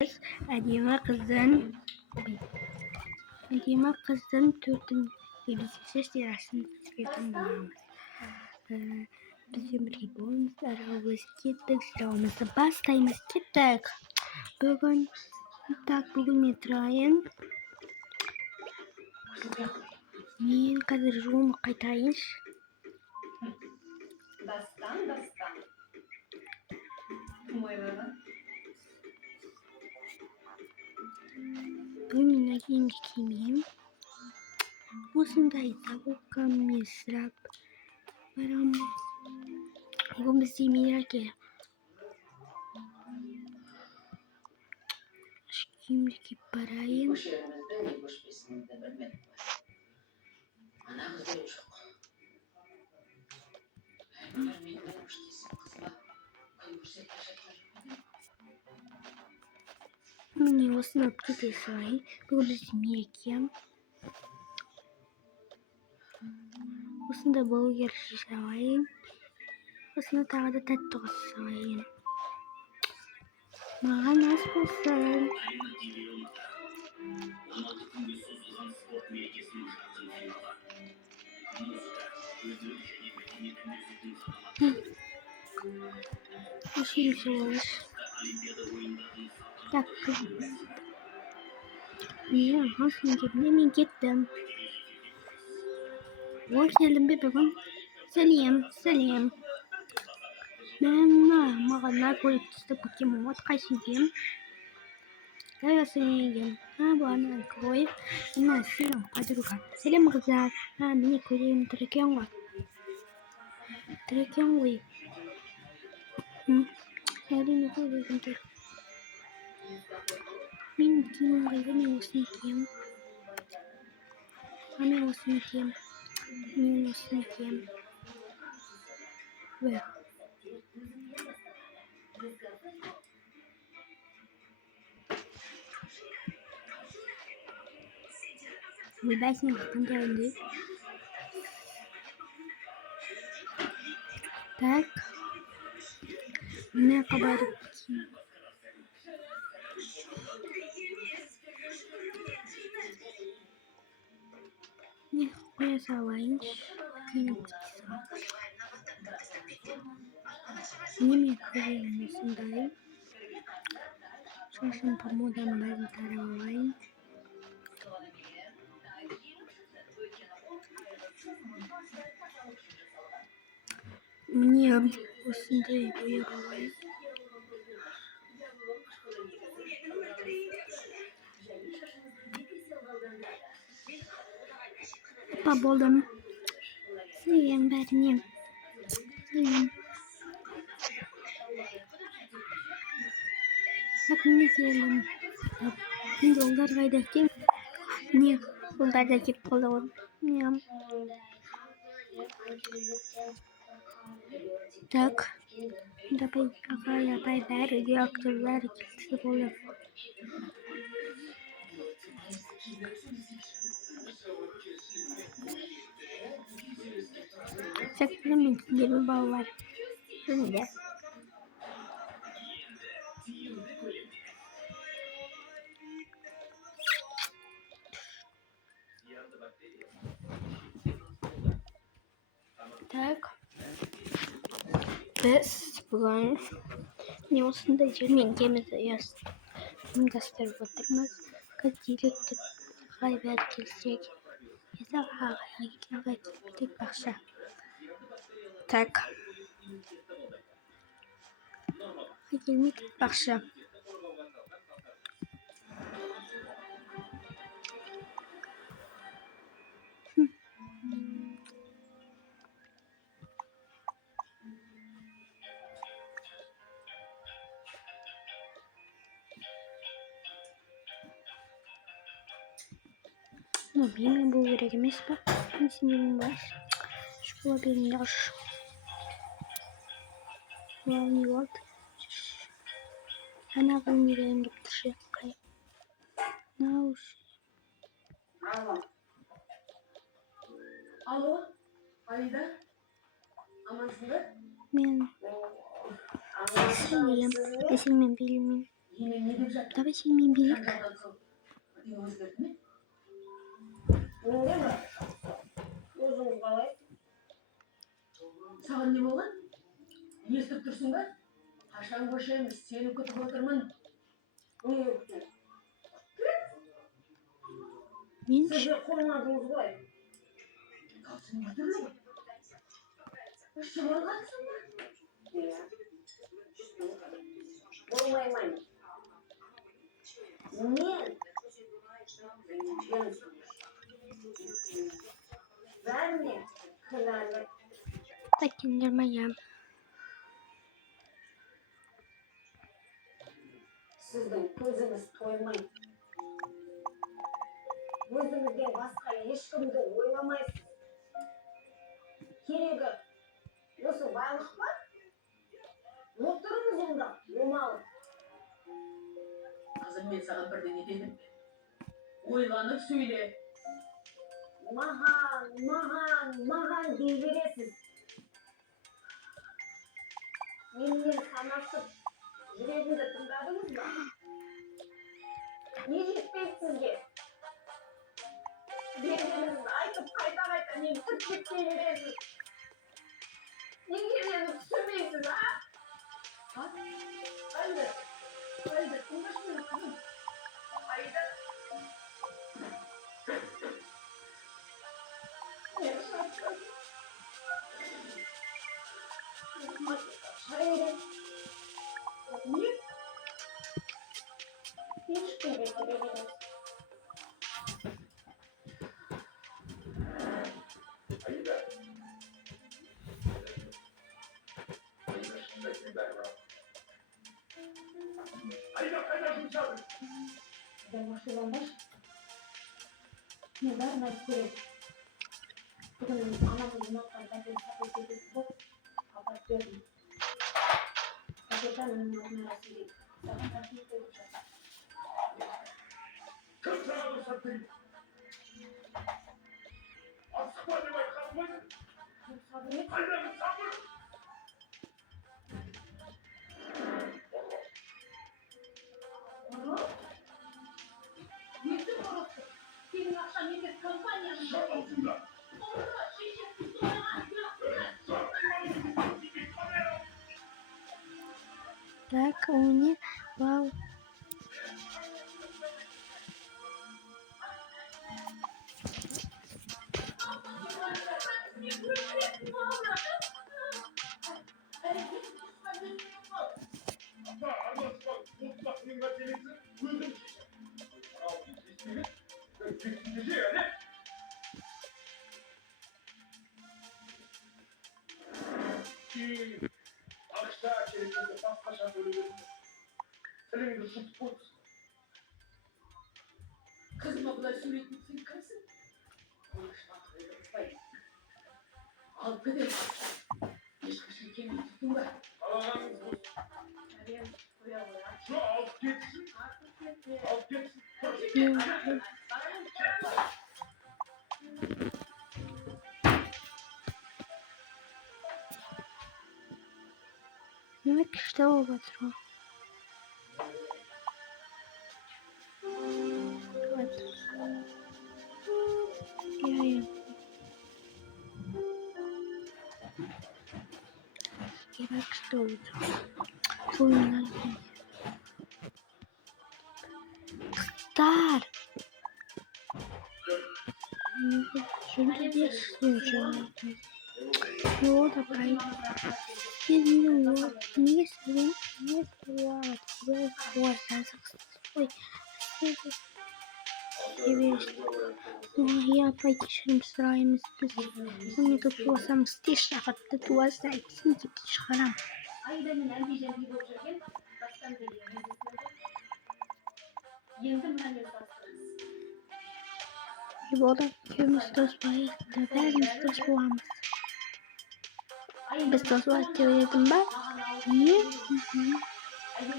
Әдемі қыздың төртін елесесі терасын қызбетін боламыз. Бізбен бірге болыңыздар, біз кеттік, жырауымызды бастаймыз, кеттік. Бүгін мен тұрайын. Мен қазір жолыма қайтайыншы. Дастан. Бүгін мен әкемді киемін. Осындай табылқанмен сұрап барамын. Бүгін бізде мереке. Киімді киіп барайын. Міне осыны алып кете салайын. Бүгін бізде мереке. Осында бургер жасайын. Осында тағы да тәтті қоса салайын. Маған ас болсын. Ашын салаш. Так. Мен кеттім. Ой, келдім бе бүгін? Сәлем. Маған көлік түсті покемон. Қайсын кием? Сәлем. Бұланы қой. Сәлем, подруга. Сәлем, қыздар. Мені көрейін түрікен ғой. Әрине көрейін тұр. Мен киемін қайда, мен осыны кием. Мен осыны кием. Ойбайсың қандай өнді. Так. Міне қабады кием. Не қоя салайыншы. Киініп кетсем. Мен көрейін осындай. Шашын помоданың бәрін тарап алайын. Мне осындай бояп алайын. Опа, болдым. Сәлем бәріне. Так, мен келдім. Енді олар қайда кем? Не, олар да кеп қалды ғой. Так. Апай бәрі актерлер келсе болды. Сәттілі мен түндердің балалар. Жөнде. Так. Біз бүгін не осындай жәрмеңкемізді ұйымдастырып отырмыз. Қыз директор бәрі келсек. Ағайға келмедік бақша. Так. Келмедік бақша. Білмеймін бұл керек емес па? Несінен бар? Школа берінде ұш. Ол не болды? Ана ғылмеден кеп тұршы. Алло, Алида? Амансыңдар? Мен сәлем. Мен білмеймін. Yine ne diyeceğim? Tabii şimdi bir Janjaldan soğuk. Hadi özgürdü mü? Öyle mi? Özümüz kalay. Sağın ne болған? Не істеп тұрсың ба? Қашан көшеміз? Сені күтіп отырмын. Не күтіп? мен Siz de koymadınız koy. Kalsın götürme. İşte olmazsın mı? Olmaymayın. Niye? Verme. Kılarlı. takindirmeyem. Sizden gözünüz toymayın. Өзіңізден басқа ешкімді ойламайсыз. Керегі осы байлық па? Отырыңыз онда, омалып. Қызым, мен саған бірдеңе дедім. Ойланып сөйле. Маған дей бересіз. Менімен санасып, жүрегімді тыңдадыңыз ба? Не жетпейді сізге? Бергеніңізді айтып қайта мені түртіп бересіз. Неге мені түсінбейсіз, а? Айда, тыңдашы мені қызым. Айда. Мені шарттың. Шайыры. Не? Ешкімге керек емес. Ben başlayalım. Ne var ne gerek? Bugün anamın notlarından bir sapı bu kapatıyorum. Kapatanın numarasıyla sana takip edeceğim. Çok sağ olun satayım. Asıkmadı var kalmadı. Sabır et. Allah'ım sabır. Yetim orası. Senin akşam yemek kampanyanın. Şok altında. Orada şişesi soğan Так, у них вау. Akşa çelikleri paspaşa bölümünde. Senin de süt. Kızma bunlar sürekli senin karısın. Konuşmak verir. Al kıdır. Başka şey kemiği tutun da. Allah'ın bu. Nereye koyalım ya? Şu alt geçsin. Alt geçsin. Demek işte o patron. Evet. Ya. Demek işte o. Oyunlar. Star. Şöyle bir süreceğim. Yo da kayıp. Не я пойти сраемся. Он тут сам стишь, а ты туда зайти, ты шарам. И вот мы сtos поедем, сtos буламыз. Biz toz var söyledim ben. Niye?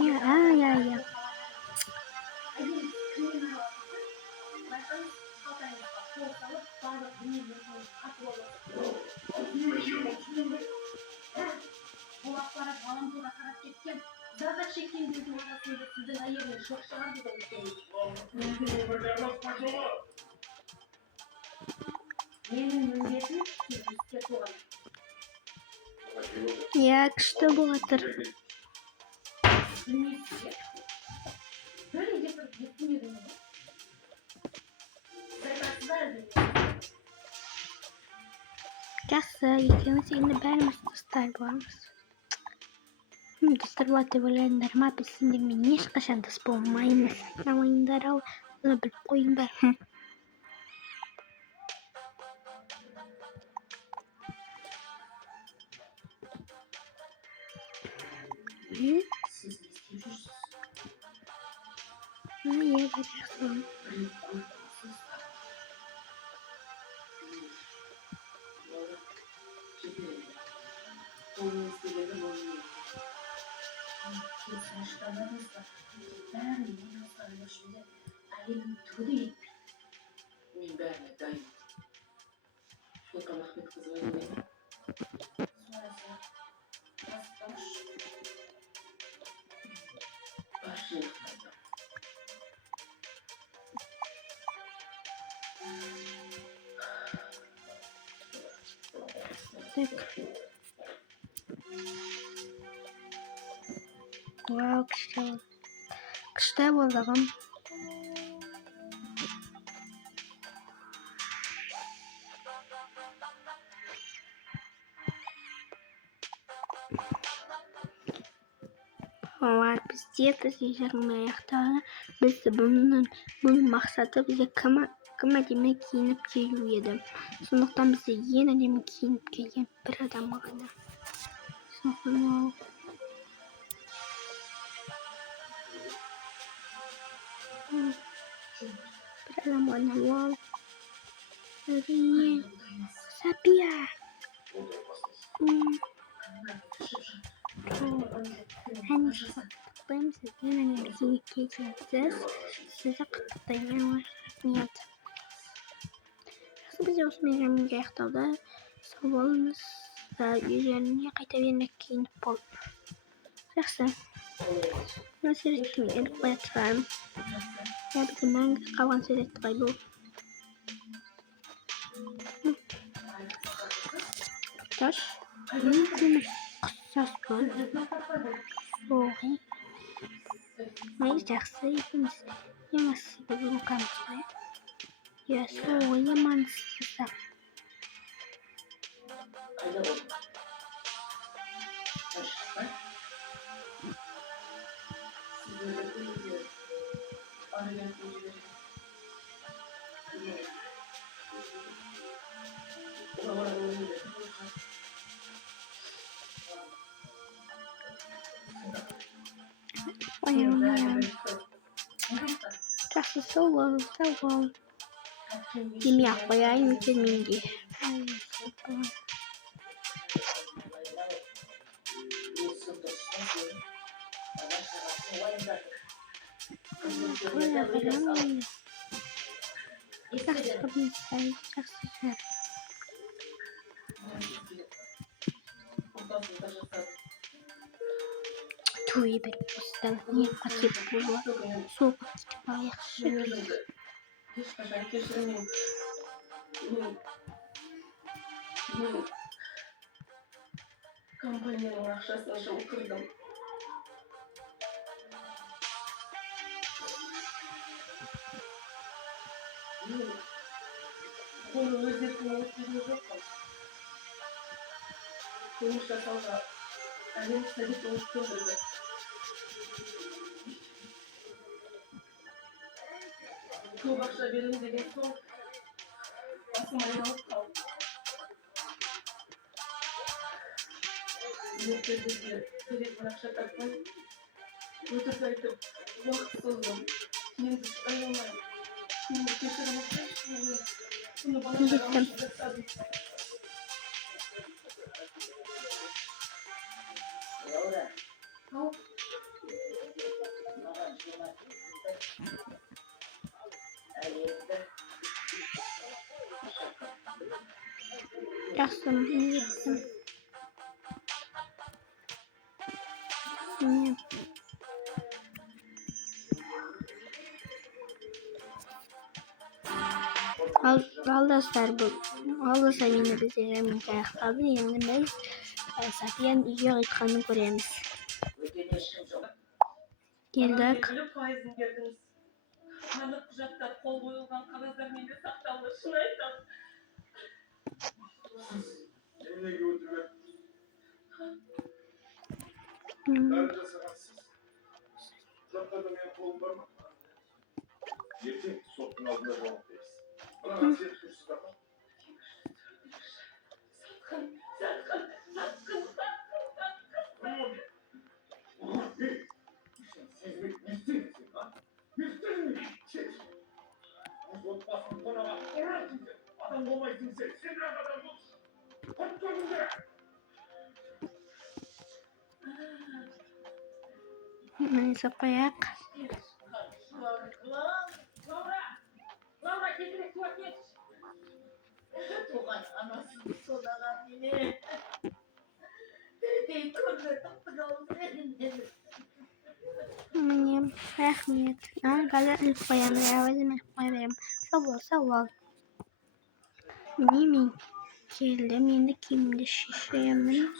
Ya. Bu laflara falan da karap ketken. Zaten çektiğim bir orasıyla sizden çok şanslı da bir şey. Менің міндетім кездеске туған. Ya kışta bu atır. Білмейсіз, böyle yapıp gitmedim mi? Sayfasızlar bilmiyorum. Kassa ikimiz yine vermez Star Wars. Star Wars'ta böyleler ma bilsin de men hiç kaçan da spolmayınız. Ama indara onu bir koyun var. Siz ne istiyorsunuz? Ha ya bakarsın. Büyük korkmasız da. Doğru. Çekiyorum. Onun istediğini bozuyor. Siz yaşlanmadınız da. Ben bunu sarhoşumda ayının tuğdu yetmiyor. Мен бәріне дайын. Шолпан Ахметқызы өзіне. Сонысы бастауыш. Басшылық қайда. Tak. Wow kışta. Kışta buldum. Var bizde de yaşanmayakta. Biz bunun maksadı bize kıma demek giyinip geliyor edi. Sonuçta bize yine demek giyinip gelen bir adam vardı. Sonra bir adam vardı. Wow. Riye. Sabia. Hani benim sizinle birlikte geçeceğiz. Size kutlayın niyet. Nasıl bize Osmanlı'nın geçtiğinde savunuz yüzlerini kayıtabilmek için bol. Yaxşı. Nasıl ettim edip koyacağım. Ya bizim ben kalan söz ettik bu. Taş. Bunu kıssas bu. Soğuk. Mas yaxşı yapımız. Yemezse de bunu kanıtlayın. Ya soğuk yemezse. Қайда болды? Ашықпа. Сіздерді үйде арыған көжелер. Олар ойында қылған. Oyun ya. Yaxşı soğuk. Yemeğe koyayım mükemmel. Tüy bir postal niye kaçıp bulur? Soğuk çıkma yaxşı. Ешқашан кешірмеймін. Мен компанияның ақшасына жымқырдым. Мен оны өз еркіммен істеген жоқпын. Қылмыс жасауға әлем совет болып көндірді. Көп ақша беремін деген соң басым айналып қалды. Зейнеткерлерге беретін ақша таппай, өтірік айтып, уақыт создым. Енді шыдай алмаймын. Мені кешіріңіз. Бұны бала-шағам үшін жасадым. Лаура. Ау. Маған жиырма әлемді. Yaxşı yetsin. Ne? Arkadaşlar yine biz yemek ayaklardı. Yine biz Safiye'nin iyi ekranı görüyoruz. Geldik. Барлық құжаттар қол қойылған қағаздар менде сақтаулы. Шын айтамын. Неменеге өтірік бәрі жасағансыз. Құжаттарда менің қолым бар ма? Ертең соттың алдында жауап бересіз. Мынаған сеніп тұрсыздар ма? Сатқын. Сезбек не істейді сен, а? Не істейді? Өз отбасының қонаға ұрасың сен. Адам болмайсың сен. Сен бірақ адам болшы. Қойып көрдің бе? Neyse koyak. Laura kesinlikle kulak geç. Tuğay anasını sodalar beni. Beni körle tatlı kaldı. Мне рахмет. Когда ilk koyamı ya özüm ilk koyarım. Sağ ol. Neyim? Geldim yine kimde şişeyemin.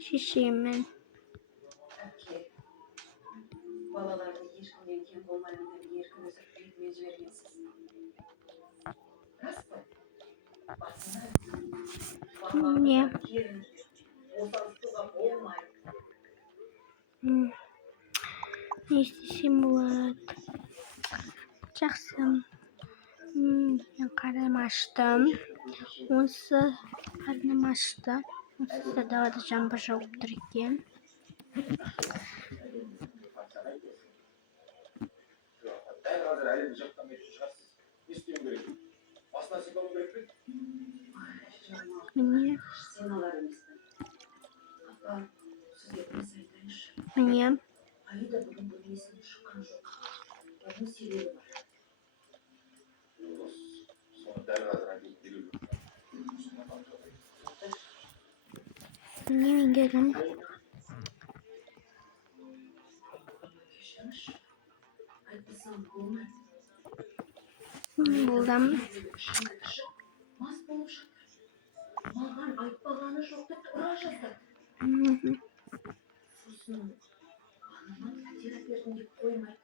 Şişeyemin. Balalarda erkin erken olmalarında bir erkin özür büyütmeye vermesiz. Nasıl? Basına Ne? yerin olsansızlığa olmayın. Ne isteyeyim bu arada? Çaksım. Ben karnım açtım. Onsa karnım açtı. Onsa da atacağım başa otururken. Dәл қазір әлем жақтан кетіп шығарсыз. Не істеуім керек? Басына сипалау керек пе? Мне. Сен алар емеспін. Апа, сізге бір нәрсе айтайыншы. Мне. Аида бүгін бөлмесінен шыққан жоқ. Оның себебі бар. Соны дәл қазір айтып беру керек. Ne dedim? Kешіріңізші. Айтпасам болмайды. Buldum. Мас болып жатыр. Маған айтпағаны жоқ деп ұра жаздады. Сосын анама пәтер әпердім деп қоймайды.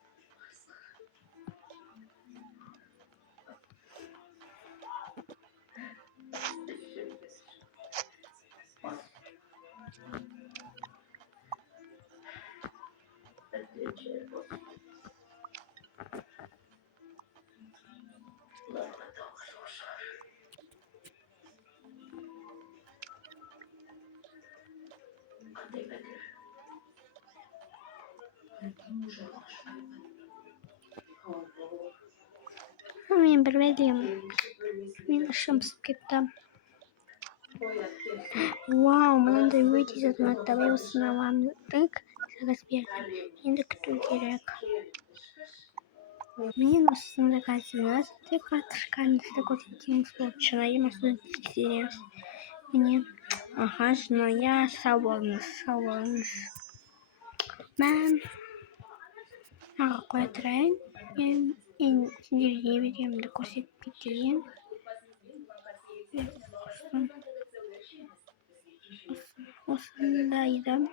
Men bir vereyim. Men ışım sıkıntı. Wow, bunun da video zaten tabii sınavlandık. Зараз verdim. Şimdi kütül gerek. Мен aslında kalsınız. Tekrar çıkanınızda koşacağınız sporçuları masada diziliriz. Benim aha şunaya sağ olunuz. Ben koyatırayım. En sinirliye videomda koşup bitireyim. Osundayım.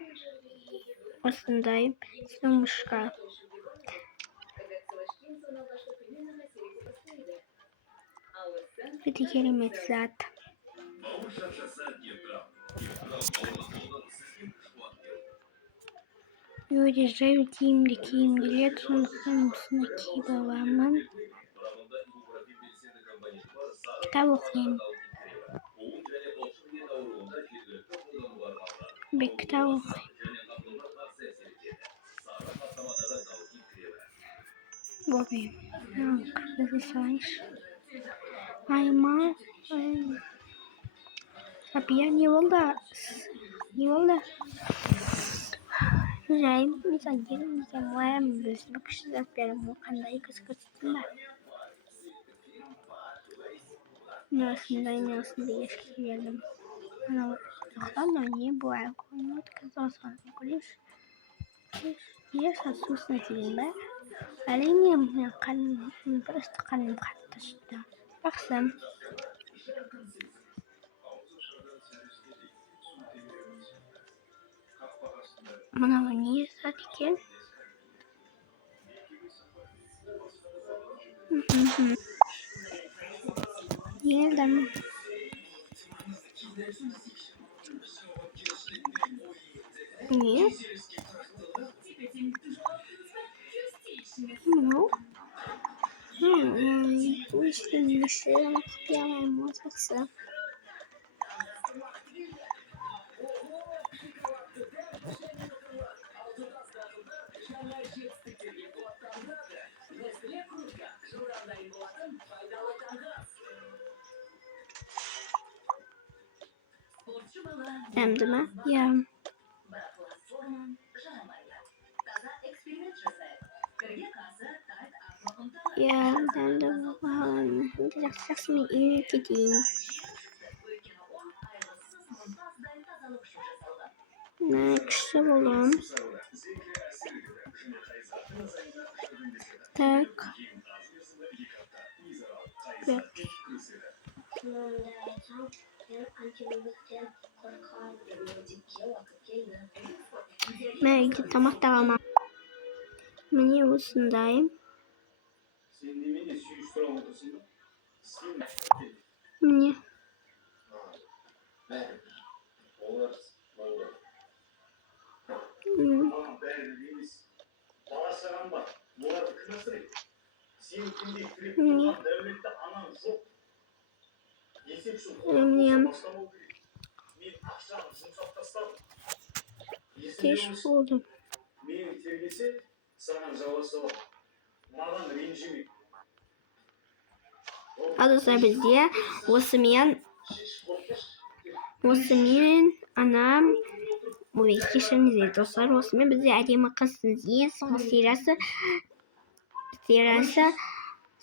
Sumuşka. Bir diyelim etsat. Uезжаю киімді сонысына киіп аламын. Кітап оқимын. Bir kitap okuyayım. Bakayım. Kırmızı saç. Ayma. Sabiha не oldu? Güzel. Mesela gelin var mı? Bakışlar benim o kandayı kıskırttılar. Aslında yaşayalım. Ama niye bu alkolü kızarsan koyuyor? Еші сусын кейін бе? Әрине мен қаным просто қаным қатты шықты. Бақсам. Мынау не зат екен? Елдім. Не? Ну? Точно не мешаем, купила мотоцикл. Hem de mi? Ya. Ya ben de bakalım. Biraz sesimi iyi gideyim. Ne güzel oğlum. Tak. Evet. Ben tamam tamam. Mini usundayım. Mini. Eminim. Değiş buldum. Arkadaşlar bizde осымен анам ой кешіріңіздер достар осымен бізде әдемі қыздың ең соңғы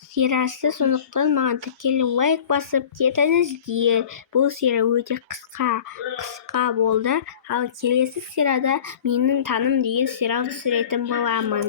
сериясы сондықтан маған тікелей лайк басып кетіңіздер. Бұл серия өте қысқа болды. Ал келесі серияда менің таным деген сериал түсіретін боламын.